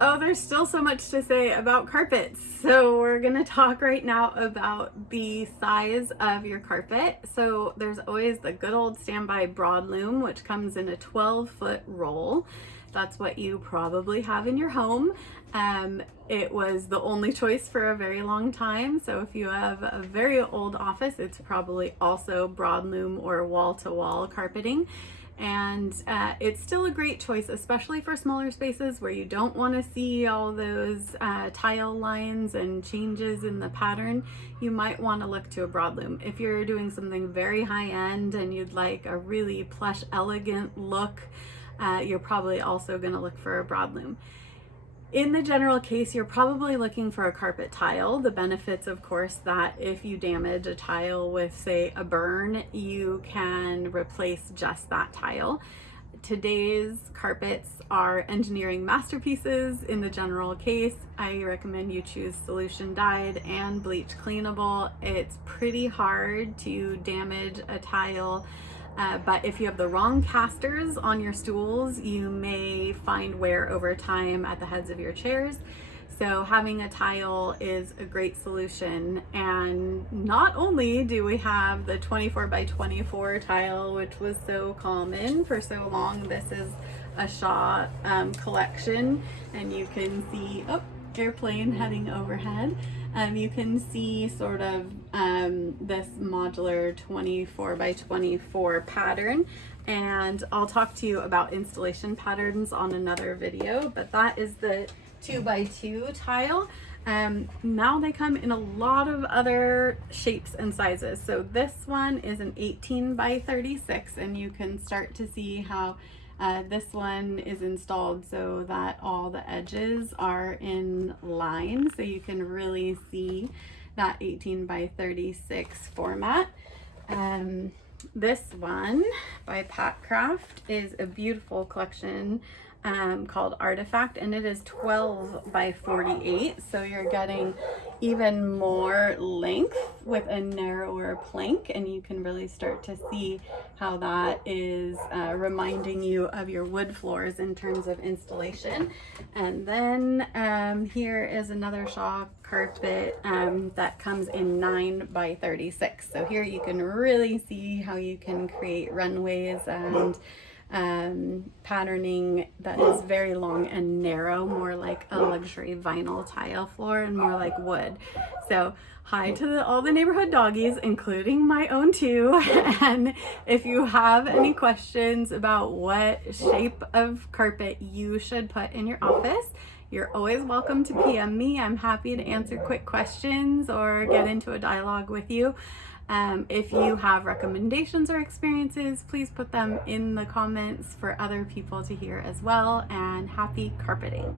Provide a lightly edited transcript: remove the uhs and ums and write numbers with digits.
Oh, there's still so much to say about carpets. So we're gonna talk right now about the size of your carpet. So there's always the good old standby broadloom, which comes in a 12-foot roll. That's what you probably have in your home. It was the only choice for a very long time. So if you have a very old office, it's probably also broadloom or wall-to-wall carpeting. And it's still a great choice, especially for smaller spaces where you don't want to see all those tile lines and changes in the pattern. You might want to look to a broadloom. If you're doing something very high end and you'd like a really plush, elegant look, you're probably also going to look for a broadloom. In the general case, you're probably looking for a carpet tile. The benefits, of course, that if you damage a tile with, say, a burn, you can replace just that tile. Today's carpets are engineering masterpieces. In the general case, I recommend you choose solution dyed and bleach cleanable. It's pretty hard to damage a tile. But if you have the wrong casters on your stools, you may find wear over time at the heads of your chairs. So having a tile is a great solution. And not only do we have the 24 by 24 tile, which was so common for so long, this is a Shaw collection, and you can see, oh, airplane heading overhead. You can see sort of this modular 24 by 24 pattern, and I'll talk to you about installation patterns on another video, but that is the 2 by 2 tile. Now they come in a lot of other shapes and sizes. So this one is an 18 by 36, and you can start to see how this one is installed so that all the edges are in line, so you can really see that 18 by 36 format. This one by Pat Craft is a beautiful collection called Artifact, and it is 12 by 48, so you're getting even more length with a narrower plank, and you can really start to see how that is reminding you of your wood floors in terms of installation. And then here is another Shaw carpet that comes in 9 by 36. So here you can really see how you can create runways and patterning that is very long and narrow, more like a luxury vinyl tile floor and more like wood. So hi to all the neighborhood doggies, including my own too. And if you have any questions about what shape of carpet you should put in your office, you're always welcome to PM me. I'm happy to answer quick questions or get into a dialogue with you. If you have recommendations or experiences, please put them in the comments for other people to hear as well. And happy carpeting.